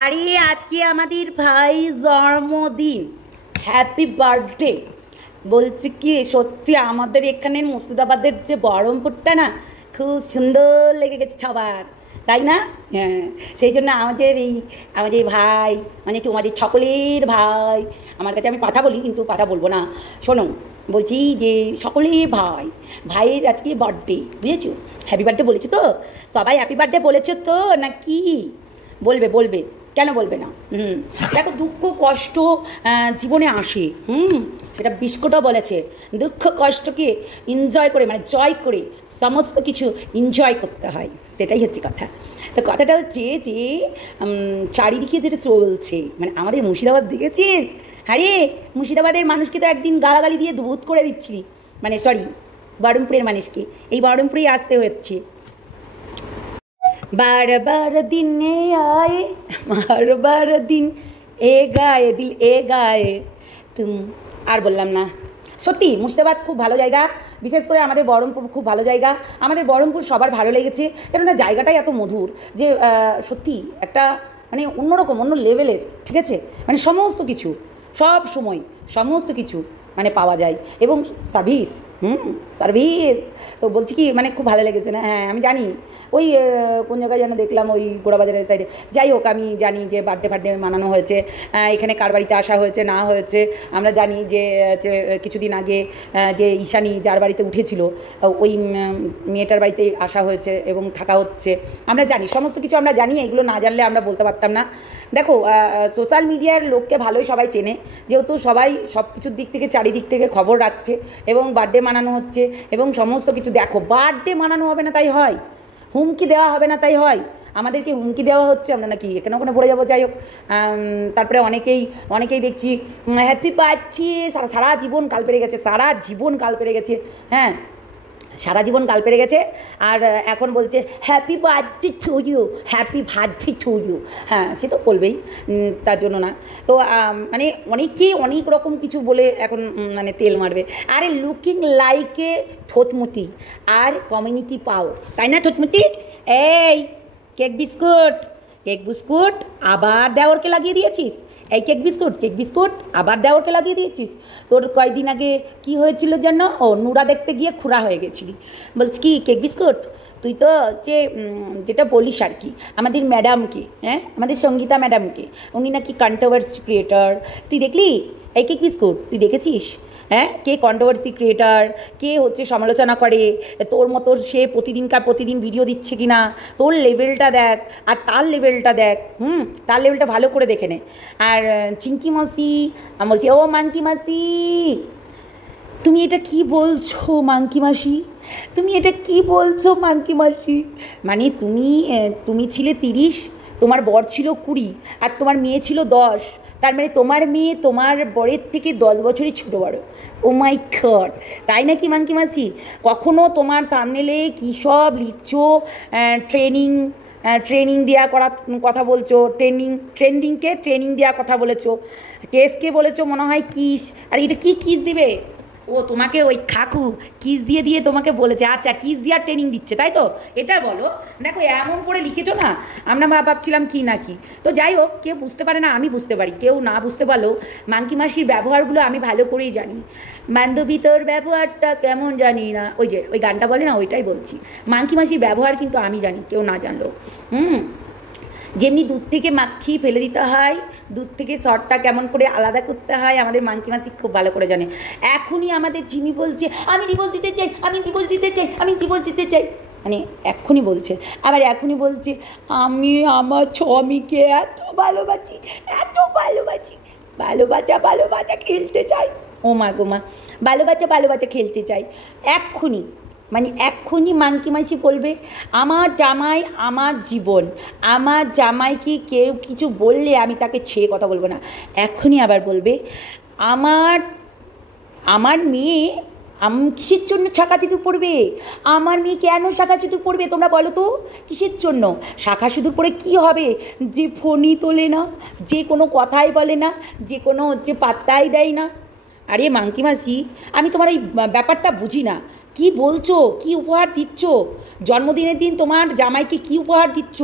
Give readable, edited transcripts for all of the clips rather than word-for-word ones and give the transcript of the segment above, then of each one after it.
আরে আজকে আমাদের ভাই জন্মদিন, হ্যাপি বার্থডে। বলছি কি সত্যি আমাদের এখানের মুর্শিদাবাদের যে বহরমপুরটা না, খুব সুন্দর লেগে গেছে সবার, তাই না? হ্যাঁ, সেই জন্য আমাদের ভাই, মানে তোমাদের সকলের ভাই, আমার কাছে আমি কথা বলি কিন্তু কথা বলবো না। শোনো, বলছি যে সকলের ভাই, ভাইয়ের আজকে বার্থডে, বুঝেছো? হ্যাপি বার্থডে বলেছো তো? সবাই হ্যাপি বার্থডে বলেছো তো নাকি? বলবে বলবে, কেন বলবে না? দেখো, দুঃখ কষ্ট জীবনে আসে। সেটা বিস্কুটও বলেছে, দুঃখ কষ্টকে এনজয় করে, মানে জয় করে সমস্ত কিছু এনজয় করতে হয়, সেটাই হচ্ছে কথা। তো কথাটা হচ্ছে যে চারিদিকে যেটা চলছে, মানে আমাদের মুর্শিদাবাদ দেখেছিস? আরে মুর্শিদাবাদের মানুষকে তো একদিন গালাগালি দিয়ে ধুত করে দিচ্ছিলি, মানে সরি, বহরমপুরের মানুষকে এই বহরমপুরেই আসতে হচ্ছে। बार बार दिन आए, बार बार दिन এ গায়ে দিল এ গায়ে তুম। আর বললাম না। সত্যি মুর্শিদাবাদ খুব ভালো জায়গা, বিশেষ করে আমাদের বহরমপুর খুব ভালো জায়গা। আমাদের বহরমপুর সবার ভালো লেগেছে, কেননা জায়গাটাই এত মধুর যে সত্যি একটা মানে অন্যরকম, অন্য লেভেলের, ঠিক আছে? মানে সমস্ত কিছু, সব সময় সমস্ত কিছু মানে পাওয়া যায়, এবং সার্ভিস, সার্ভিস। তো বলছি কি মানে খুব ভালো লেগেছে না? হ্যাঁ আমি জানি, ওই কোন জায়গায় যেন দেখলাম, ওই গোড়াবাজারের সাইডে। যাই হোক, আমি জানি যে বার্থডে ফার্থডে মানানো হয়েছে, এখানে কার বাড়িতে আসা হয়েছে না হয়েছে আমরা জানি। যে কিছুদিন আগে যে ঈশানী যার বাড়িতে উঠেছিল, ওই মেয়েটার বাড়িতে আসা হয়েছে এবং থাকা হচ্ছে, আমরা জানি সমস্ত কিছু, আমরা জানি। এগুলো না জানলে আমরা বলতে পারতাম না। দেখো, সোশ্যাল মিডিয়ার লোককে ভালোই সবাই চেনে, যেহেতু সবাই সব কিছুর দিক থেকে চারিদিক থেকে খবর রাখছে, এবং বার্থডে মানানো হচ্ছে এবং সমস্ত কিছু। দেখো, বার্থডে মানানো হবে না তাই হয়, হুমকি দেওয়া হবে না তাই হয়, আমাদেরকে হুমকি দেওয়া হচ্ছে, আমরা নাকি এখানে ওখানে পড়ে যাবো। যাই হোক, তারপরে অনেকেই অনেকেই দেখছি হ্যাপি বার্থডে, সারা সারা জীবন কাল পেরে গেছে, সারা জীবন কাল পেরে গেছে। হ্যাঁ, সারা জীবন কাল পেরে গেছে, আর এখন বলছে happy birthday to you, happy birthday to you. হ্যাঁ, সে তো বলবেই, তার জন্য না তো মানে অনেকেই অনেক রকম কিছু বলে এখন মানে তেল মারবে। আরে লুকিং লাইক এ থতমতি আর কমিউনিটি পাও, তাই না থতমতি? এই কেক বিস্কুট, কেক বিস্কুট আবার দেওরকে লাগিয়ে দিয়েছিস। এই কেক বিস্কুট, কেক বিস্কুট আবার দেওরকে লাগিয়ে দিয়েছিস। তোর কয়েকদিন আগে কি হয়েছিল যেন? ও নুরা দেখতে গিয়ে খুঁড়া হয়ে গেছিলি। বলছি কি কেক বিস্কুট, তুই তো যে যেটা বলিস আর কি আমাদের ম্যাডামকে, হ্যাঁ আমাদের সঙ্গীতা ম্যাডামকে, উনি নাকি কন্ট্রোভার্সি ক্রিয়েটর, তুই দেখলি? এই কেক বিস্কুট তুই দেখেছিস? হ্যাঁ, কে কন্ট্রোভার্সি ক্রিয়েটার, কে হচ্ছে সমালোচনা করে, তোর মতো সে প্রতিদিনকার প্রতিদিন ভিডিও দিচ্ছে কি না, তোর লেভেলটা দেখ আর তার লেভেলটা দেখ, তার লেভেলটা ভালো করে দেখে নে। আর চিঙ্কি মাসি, আমি বলছি ও মাঙ্কি মাসি, তুমি এটা কি বলছো মাঙ্কি মাসি? তুমি এটা কি বলছো মাঙ্কি মাসি? মানে তুমি ছিলে 30, তোমার বর ছিল 20, আর তোমার মেয়ে ছিল 10। তার মানে তোমার মেয়ে তোমার বরের থেকে 10 বছরই ছোটো বড়। ও মাই গড, তাই নাকি মাঙ্কি মাসি? কখনো তোমার থাম্বনেলে কী সব লিখছো, ট্রেনিং, ট্রেনিং দেওয়া করার কথা বলছো, ট্রেন্ডিংকে ট্রেনিং দেওয়ার কথা বলেছো, কেসকে বলেছো মনে হয় কিস। আর এটা কি কিস দিবে? ও তোমাকে ওই কাকু কিস দিয়ে দিয়ে তোমাকে বলেছে, আচ্ছা কিস দেওয়ার ট্রেনিং দিচ্ছে তাই তো? এটা বলো। দেখো এমন করে লিখেছো না, আমরা ভাবছিলাম কি না কি। তো যাই হোক, কেউ বুঝতে পারে না, আমি বুঝতে পারি, কেউ না বুঝতে পারলেও মাঙ্কি মাসির ব্যবহারগুলো আমি ভালো করেই জানি। বান্ধবী তোর ব্যবহারটা কেমন জানি না, ওই যে ওই গানটা বলে না, ওইটাই বলছি। মাঙ্কি মাসির ব্যবহার কিন্তু আমি জানি, কেউ না জানলেও। যেমনি দুধ থেকে মাখি ফেলে দিতে হয়, দুধ থেকে সরটা কেমন করে আলাদা করতে হয়, আমাদের মাঙ্কি মাসি খুব ভালো করে জানে। এখনই আমাদের জিমি বলছে আমি ডিভোর্স দিতে চাই, আমি ডিভোর্স দিতে চাই, আমি ডিভোর্স দিতে চাই, মানে এক্ষুনি বলছে। আবার এখনই বলছে আমি আমার স্বামীকে এত ভালোবাসি, এত ভালোবাসি, ভালোবাসা ভালোবাসা খেলতে চাই। ও মা গো মা, ভালোবাসা ভালোবাসা খেলতে চাই। এক্ষুনি, মানে এক্ষুনি মাঙ্কি মাসি বলবে আমার জামাই আমার জীবন, আমার জামাইকে কেউ কিছু বললে আমি তাকে ছেড়ে কথা বলবো না। এক্ষুনি আবার বলবে আমার আমার মেয়ে কিসের জন্য শাখা সিঁদুর পড়বে? আমার মেয়ে কেন শাখা সিঁদুর পড়বে তোমরা বলো তো? কিসের জন্য শাখা সিঁদুর পরে কী হবে? যে ফোনই তোলে না, যে কোনো কথাই বলে না, যে কোনো হচ্ছে পাত্তাই দেয় না। আরে মাঙ্কি মাসি, আমি তোমার এই ব্যাপারটা বুঝি না। কি বলছো, কি উপহার দিচ্ছ? জন্মদিনের দিন তোমার জামাইকে কি উপহার দিচ্ছ?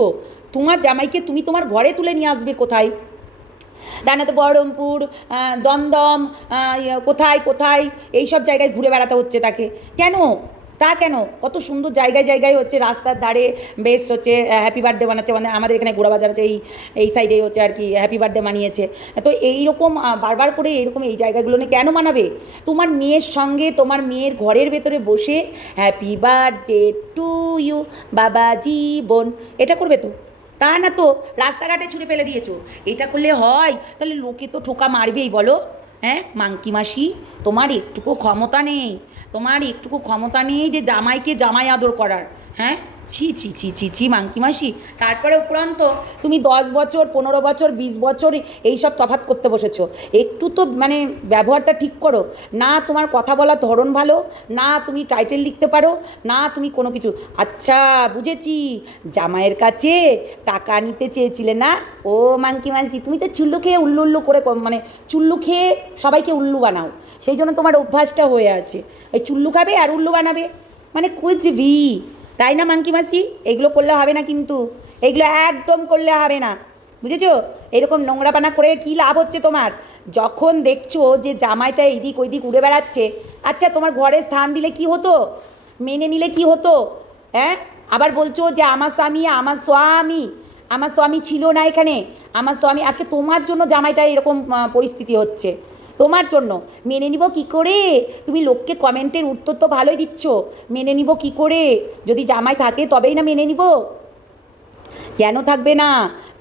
তোমার জামাইকে তুমি তোমার ঘরে তুলে নিয়ে আসবে কোথায়? ডানাতে বহরমপুর, দমদম, কোথায় কোথায় এই সব জায়গায় ঘুরে বেড়াতে হচ্ছে তাকে। কেন? তা কেন? কত সুন্দর জায়গায় জায়গায় হচ্ছে রাস্তার ধারে বেশ হচ্ছে হ্যাপি বার্থডে বানাচ্ছে, মানে আমাদের এখানে গোড়াবাজার আছে, এই সাইডে হচ্ছে আর কি হ্যাপি বার্থডে মানিয়েছে। তো এইরকম বারবার করে এইরকম এই জায়গাগুলো নিয়ে কেন মানাবে? তোমার মেয়ের সঙ্গে তোমার মেয়ের ঘরের ভেতরে বসে হ্যাপি বার্থডে টু ইউ বাবা জীবন এটা করবে তো? তা না তো রাস্তাঘাটে ছুঁড়ে ফেলে দিয়েছো। এটা করলে হয়? তাহলে লোকে তো ঠোকা মারবেই, বলো। হ্যাঁ মাংকি মাসি, তোমার একটুকু ক্ষমতা নেই, তোমার একটুকু ক্ষমতা নেই যে জামাইকে জামাই আদর করার। হ্যাঁ ছি ছি ছি ছি ছি মাংকি মাসি। তারপরে উপরন্ত তুমি 10 বছর 15 বছর 20 বছর এইসব তফাৎ করতে বসেছো। একটু তো মানে ব্যবহারটা ঠিক করো না। তোমার কথা বলার ধরন ভালো না, তুমি টাইটেল লিখতে পারো না, তুমি কোনো কিছু। আচ্ছা বুঝেছি, জামাইয়ের কাছে টাকা নিতে চেয়েছিলে না? ও মাংকি মাসি, তুমি তো চুল্লু খেয়ে উল্লু উল্লু করে মানে চুল্লু খেয়ে সবাইকে উল্লু বানাও, সেই জন্য তোমার অভ্যাসটা হয়ে আছে। ওই চুল্লু খাবে আর উল্লু বানাবে, মানে কুচবি, তাই না মাংকি মাসি? এগুলো করলে হবে না কিন্তু, এগুলো একদম করলে হবে না, বুঝেছো? এরকম নোংরাপানা করে কী লাভ হচ্ছে তোমার? যখন দেখছো যে জামাইটা এইদিক ওইদিক উড়ে বেড়াচ্ছে, আচ্ছা তোমার ঘরে স্থান দিলে কি হতো? মেনে নিলে কি হতো? হ্যাঁ আবার বলছো যে আমার স্বামী আমার স্বামী, আমার স্বামী ছিল না এখানে, আমার স্বামী। আজকে তোমার জন্য জামাইটা এরকম পরিস্থিতি হচ্ছে, তোমার জন্য। মেনে নিব কি করে? তুমি লোককে কমেন্টের উত্তর তো ভালোই দিচ্ছ, মেনে নিব কি করে? যদি জামাই থাকে তবেই না মেনে নিব। কেন থাকবে না?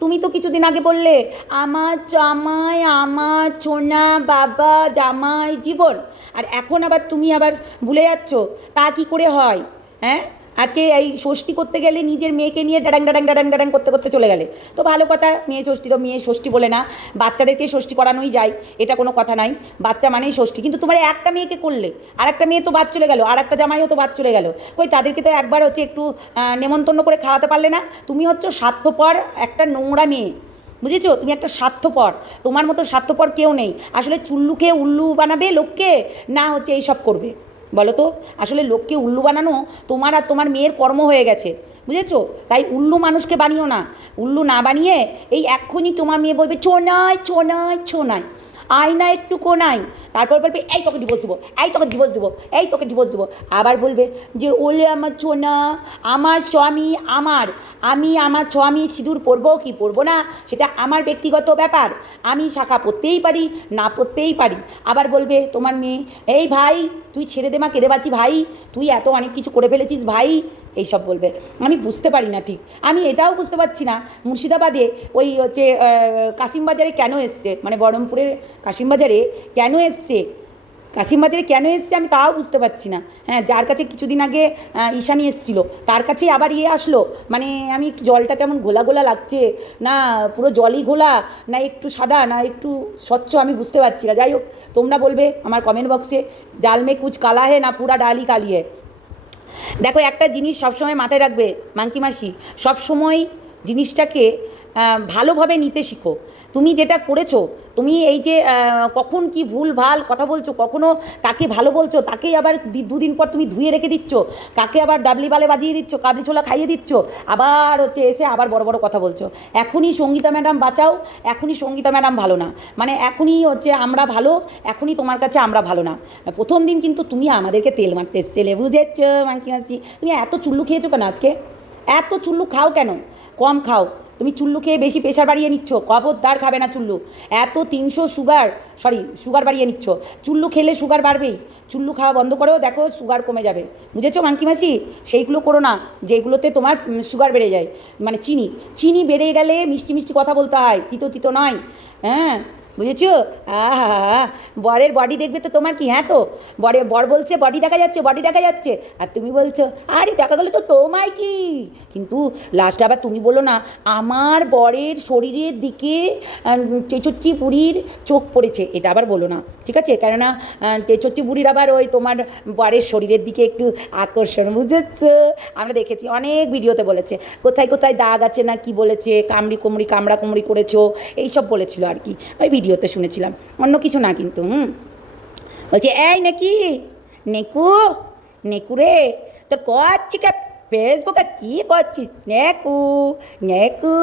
তুমি তো কিছুদিন আগে বললে আমার জামাই আমার সোনা বাবা জামাই জীবন, আর এখন আবার তুমি আবার ভুলে যাচ্ছ। তা কি করে হয়? হ্যাঁ আজকে এই ষষ্ঠী করতে গেলে নিজের মেয়েকে নিয়ে ডাডাং ডাডাং ডাডাং ডাডাং করতে করতে চলে গেলে, তো ভালো কথা। মেয়ে ষষ্ঠী তো মেয়ে ষষ্ঠী বলে না, বাচ্চাদেরকে ষষ্ঠী করানোই যায়, এটা কোনো কথা নাই, বাচ্চা মানেই ষষ্ঠী। কিন্তু তোমার একটা মেয়েকে করলে, আর একটা মেয়ে তো বাদ চলে গেল, আর একটা জামাইও তো বাদ চলে গেল, কই তাদেরকে তো একবার হচ্ছে একটু নেমন্তন্ন করে খাওয়াতে পারলে না? তুমি হচ্ছে স্বার্থপর একটা নোংরা মেয়ে, বুঝেছো? তুমি একটা স্বার্থপর, তোমার মতো স্বার্থপর কেউ নেই। আসলে চুল্লু খেয়ে উল্লু বানাবে লোককে, না হচ্ছে এইসব করবে বলো তো? আসলে লোককে উল্লু বানানো তোমার আর তোমার মেয়ের কর্ম হয়ে গেছে, বুঝেছো? তাই উল্লু মানুষকে বানিও না। উল্লু না বানিয়ে এই এক্ষুনি তোমার মেয়ে বলবে ছোনায় ছোনায় ছোনায়, আয়না একটু কোনাই, তারপর বলবে এই তোকে ডিভোর্স দেবো, এই তোকে ডিভোর্স দেবো, এই তোকে ডিভোর্স দেবো। আবার বলবে যে ওলে আমার ছোনা আমার স্বামী আমার, আমি আমার স্বামী সিঁদুর পরবো কি পরবো না সেটা আমার ব্যক্তিগত ব্যাপার, আমি শাখা পরতেই পারি না পরতেই পারি। আবার বলবে তোমার মেয়ে এই ভাই তুই ছেড়ে দে মা, কেঁদে বাঁচি ভাই, তুই এত অনেক কিছু করে ফেলেছিস ভাই, এইসব বলবে। আমি বুঝতে পারি না ঠিক, আমি এটাও বুঝতে পারছি না মুর্শিদাবাদে ওই হচ্ছে কাশিমবাজারে কেন এসছে, মানে বহরমপুরের কাশিমবাজারে কেন এসছে, কাশিমবাজারে কেন এসছে আমি তাও বুঝতে পারছি না। হ্যাঁ যার কাছে কিছুদিন আগে ঈশানী এসেছিলো তার কাছেই আবার আসলো, মানে আমি একটু জলটা কেমন ঘোলা ঘোলা লাগছে, না পুরো জলই ঘোলা, না একটু সাদা, না একটু স্বচ্ছ, আমি বুঝতে পারছি না। যাই হোক তোমরা বলবে আমার কমেন্ট বক্সে ডাল মে কুচ কালা হে না পুরা ডালই কালি হে। দেখো একটা জিনিস সবসময় মাথায় রাখবে মাংকি মাসি, সবসময় জিনিসটাকে ভালোভাবে নিতে শিখো। তুমি যেটা করেছো, তুমি এই যে কখন কি ভুল ভাল কথা বলছো, কখনো কাকে ভালো বলছো তাকেই আবার দুদিন পর তুমি ধুয়ে রেখে দিচ্ছ, কাকে আবার ডাবলি বালে বাজিয়ে দিচ্ছ, কাবলি ছোলা খাইয়ে দিচ্ছ, আবার হচ্ছে এসে আবার বড় বড় কথা বলছো। এখনই সঙ্গীতা ম্যাডাম বাঁচাও, এখনই সঙ্গীতা ম্যাডাম ভালো না, মানে এখনই হচ্ছে আমরা ভালো, এখনই তোমার কাছে আমরা ভালো না। প্রথম দিন কিন্তু তুমি আমাদেরকে তেল মারতে এসছিলে, বুঝেছ মাংকি মাসি? তুমি এত চুল্লু খেয়েছো কেন আজকে? এত চুল্লু খাও কেন? কম খাও, তুমি চুল্লু খেয়ে বেশি প্রেশার বাড়িয়ে নিচ্ছ, খবরদার খাবে না চুল্লু। এত 300 সুগার বাড়িয়ে নিচ্ছ, চুল্লু খেলে সুগার বাড়বেই, চুল্লু খাওয়া বন্ধ করেও দেখো সুগার কমে যাবে, বুঝেছো মাংকি মাসি? সেইগুলো করো না যেগুলোতে তোমার সুগার বেড়ে যায়, মানে চিনি বেড়ে গেলে মিষ্টি মিষ্টি কথা বলতে হয়, তিতো তিতো নয়। হ্যাঁ বুঝেছো? আহা বরের বডি দেখবে তো তোমার কি, হ্যাঁ তো বর বলছে বডি দেখা যাচ্ছে বডি দেখা যাচ্ছে, আর তুমি বলছো আরে দেখা গেলে তো তোমায় কি, কিন্তু লাস্টে আবার তুমি বলো না আমার বরের শরীরের দিকে তেচচ্চি বুড়ির চোখ পড়েছে, এটা আবার বলো না, ঠিক আছে? কেননা তেচচ্চি বুড়ির আবার ওই তোমার বরের শরীরের দিকে একটু আকর্ষণ, বুঝেছো? আমরা দেখেছি অনেক ভিডিওতে বলেছে কোথায় কোথায় দাগ আছে না কি বলেছে, কামড়ি কামড়া কুমড়ি করেছো এইসব বলেছিল আর কি, ওই ভিডিওতে শুনেছিলাম, অন্য কিছু না কিন্তু। বলছে এই নাকি নেকু নেকু রে তোর কচ্ছিকা ফেসবুকে কী করছিস? নেকু নেকু,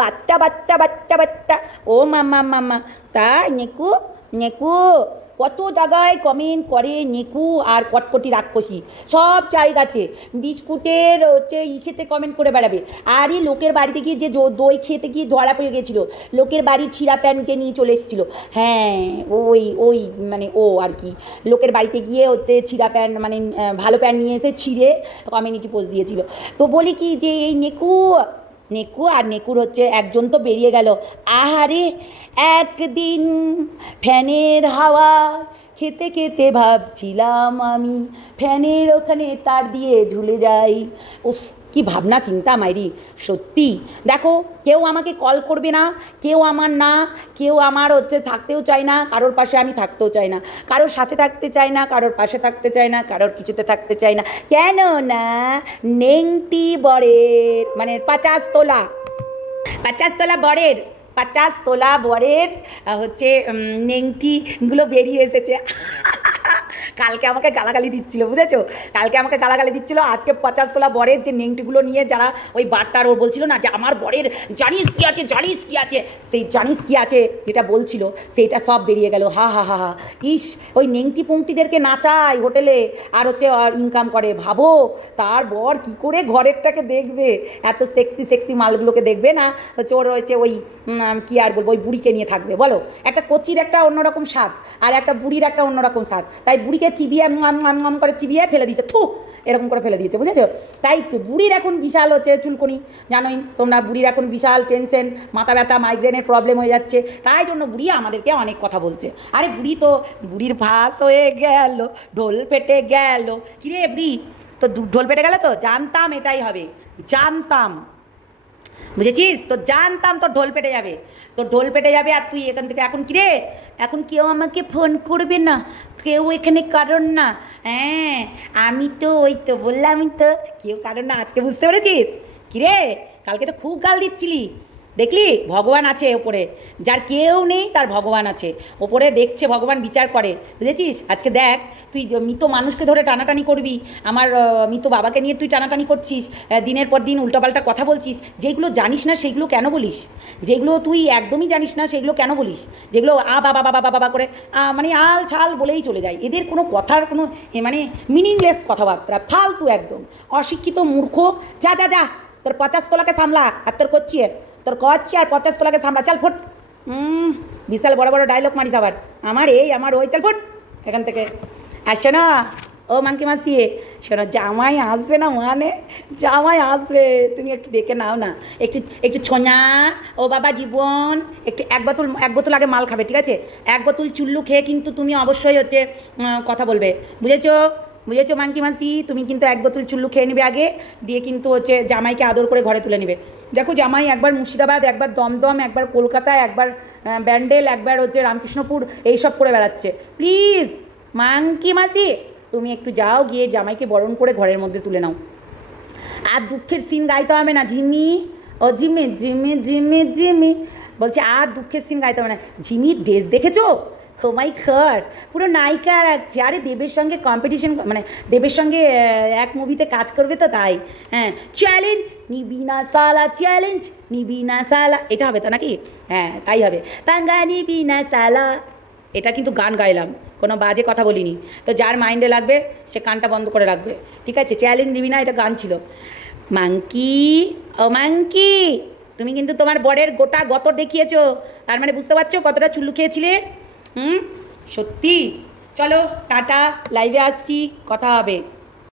বাচ্চা বাচ্চা বাচ্চা বাচ্চা, ও মামা মামা, তাই নেকু নেকু কত জায়গায় কমেন্ট করে নেকু আর কটকটি রাক্ষসী, সব জায়গাতে বিস্কুটের হচ্ছে ইসেতে কমেন্ট করে বেড়াবে। আরে লোকের বাড়িতে গিয়ে যে দই খেতে গিয়ে ধরা পড়ে গেছিলো, লোকের বাড়ির ছিঁড়া প্যান্টকে নিয়ে চলে এসেছিলো। হ্যাঁ, ওই মানে ও আর কি লোকের বাড়িতে গিয়ে হচ্ছে ছিঁড়া প্যান্ট মানে ভালো প্যান্ট নিয়ে এসে ছিঁড়ে কমিউনিটি পোস্ট দিয়েছিল। তো বলি কি যে এই নেকু আর নেকুর হচ্ছে একজন তো বেরিয়ে গেল। আহারে, একদিন ফ্যানের হাওয়া খেতে খেতে ভাবছিলাম আমি ফ্যানের ওখানে তার দিয়ে ঝুলে যাই। উফ, কি ভাবনা চিন্তা মাইরি, সত্যি। দেখো, কেউ আমাকে কল করবে না, কেউ আমার না, কেউ আমার হচ্ছে থাকতেও চায় না, কারোর পাশে আমি থাকতেও চাই না, কারোর সাথে থাকতে চাই না, কারোর পাশে থাকতে চাই না, কারোর কিছুতে থাকতে চাই না। কেন না নেংটি বরের মানে 50 তোলা বরের 50 তোলা বরের হচ্ছে নেংটিগুলো বেরিয়ে এসেছে। কালকে আমাকে গালাগালি দিচ্ছিল, বুঝেছো? কালকে আমাকে গালাগালি দিচ্ছিল, আজকে 50 তোলা বরের যে নেংটিগুলো নিয়ে যারা ওই বারটার ওর বলছিল না যে আমার বরের জানিস কি আছে, সেই জানিস কি আছে যেটা বলছিল সেইটা সব বেরিয়ে গেল। হা হা হা হা, ইস, ওই নেংটি পুংটিদেরকে নাচায় হোটেলে আর হচ্ছে ইনকাম করে। ভাবো তার বর কি করে ঘরেরটাকে দেখবে, এত সেক্সি মালগুলোকে দেখবে না, হচ্ছে ওর হচ্ছে ওই কী আর বলবো, ওই বুড়িকে নিয়ে থাকবে। বলো, একটা কচির একটা অন্যরকম স্বাদ আর একটা বুড়ির একটা অন্যরকম স্বাদ, তাই বুড়িকে চিবিয়ে করে চিবিয়ে ফেলে দিয়েছে, থু, এরকম করে ফেলে দিয়েছে, বুঝেছো? তাই তো বুড়ির এখন বিশাল হচ্ছে চুলকনি, জানোই তোমরা, বুড়ির এখন বিশাল টেনশন, মাথা ব্যথা, মাইগ্রেনের প্রবলেম হয়ে যাচ্ছে, তাই জন্য বুড়ি আমাদেরকে অনেক কথা বলছে। আরে বুড়ির ভাস হয়ে গেল, ঢোল পেটে গেল। কিরে বুড়ি, তো ঢোল পেটে গেল? তো জানতাম এটাই হবে, জানতাম, বুঝেছিস? তো জানতাম তোর ঢোল পেটে যাবে, আর তুই এখান থেকে এখন কিরে, এখন কেউ আমাকে ফোন করবে না, কেউ এখানে কারণ না। হ্যাঁ, আমি তো ওই তো বললামই তো, কেউ কারণ না। আজকে বুঝতে পেরেছিস? কিরে, কালকে তো খুব গাল দিচ্ছিলি, দেখলি? ভগবান আছে ওপরে, যার কেউ নেই তার ভগবান আছে ওপরে, দেখছে ভগবান, বিচার করে, বুঝেছিস? আজকে দেখ, তুই মৃত মানুষকে ধরে টানাটানি করবি, আমার মৃত বাবাকে নিয়ে তুই টানাটানি করছিস, দিনের পর দিন উল্টোপাল্টা কথা বলছিস, যেগুলো জানিস না সেইগুলো কেন বলিস, যেগুলো তুই একদমই জানিস না সেইগুলো কেন বলিস, যেগুলো বাবা করে মানে আল ছাল বলেই চলে যায়। এদের কোনো কথার কোনো মানে মিনিংলেস কথাবার্তা, ফালতু একদম, অশিক্ষিত মূর্খ। যা তোর 50 তোলাকে সামলা, আর তোর করছি আর 50 তোলাকে সামলা, চাল ফুট। বিশাল বড় ডায়লগ মারিস আবার, আমার ওই, চাল ফুট এখান থেকে। আর শোনো, ও মাংকি মাসি, শোনো, জামাই আসবে না, মানে জামাই আসবে, তুমি একটু ডেকে নাও না, একটু ছোঁয়া, ও বাবা জীবন, একটু এক বোতল আগে মাল খাবে, ঠিক আছে? এক বোতল চুল্লু খেয়ে কিন্তু তুমি অবশ্যই হচ্ছে কথা বলবে, বুঝেছো মাংকি মাসি? তুমি কিন্তু এক বোতল চুল্লু খেয়ে নেবে আগে, দিয়ে কিন্তু হচ্ছে জামাইকে আদর করে ঘরে তুলে নেবে। দেখো, জামাই একবার মুর্শিদাবাদ, একবার দমদম, একবার কলকাতা, একবার ব্যান্ডেল, একবার হচ্ছে রামকৃষ্ণপুর, এইসব করে বেড়াচ্ছে। প্লিজ মাংকি মাসি, তুমি একটু যাও, গিয়ে জামাইকে বরণ করে ঘরের মধ্যে তুলে নাও। আর দুঃখের সিন গাইতে হবে না, ঝিমি ও ঝিমি ঝিমি ঝিমি ঝিমি বলছে, আর দুঃখের সিন গাইতে হবে না। ঝিমির ড্রেস দেখেছো? ও মাই গড, পুরো নায়িকা রাখছে। আরে দেবের সঙ্গে কম্পিটিশন, মানে দেবের সঙ্গে এক মুভিতে কাজ করবে তো, তাই। হ্যাঁ, চ্যালেঞ্জ নিবি না সালা, চ্যালেঞ্জ নিবি না সালা, এটা হবে তো নাকি? হ্যাঁ, তাই হবে, পাঙ্গা নিবি না সালা। এটা কিন্তু গান গাইলাম, কোনো বাজে কথা বলিনি। তো যার মাইন্ডে লাগবে সে কানটা বন্ধ করে রাখবে, ঠিক আছে? চ্যালেঞ্জ নিবি না, এটা গান ছিল। মাংকি, ও মাংকি, তুমি কিন্তু তোমার বরের গোটা গতর দেখিয়েছো, তার মানে বুঝতে পারছো কতটা চুল্লু খেয়েছিলে। সত্যি। চলো টাটা, লাইভে আসছি, কথা হবে।